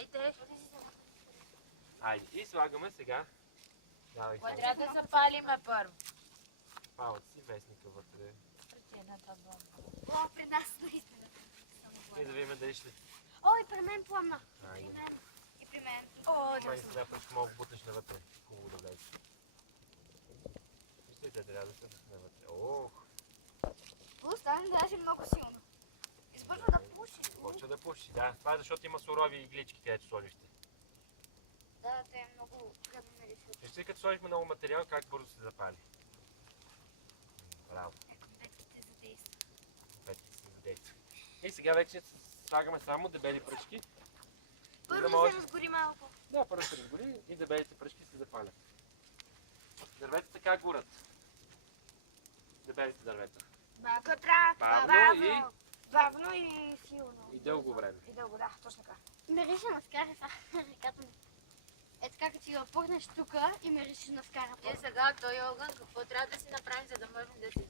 Ейте, Айде, и слагаме сега. кой трябва да запалиме първо? Палец си вестника вътре. Причината бомба. О, при нас наистина. И да видим дали ще... О, и при мен пламна. Айде. И при мен. О, Май сега пък мога да бутнеш навътре. Хубаво да влезе. Вижте, те трябва да са навътре. Ох, стане даже много силно. Избързва да пуши. почва да пуши. Да, това е защото има сурови иглички, където сложихте. Да, те е много трудно да решат. Вижте, като сложихме много материал, как бързо се запали. Браво. Конвекциите задейства. Петки се задейства. И сега вече слагаме само дебели пръчки. Първо да може- се разгори малко. Да, първо се разгори и дебелите пръчки се запалят. Дърветата как горят? Дебелите дървета. Катрак. Бавно Бавно и силно. и дълго време. И дълго, да, точно така. Мирише на скара ръката ми. Е така, като си я пухнеш тук и миришеш на скара. И сега този огън, какво трябва да си направим, за да можем да си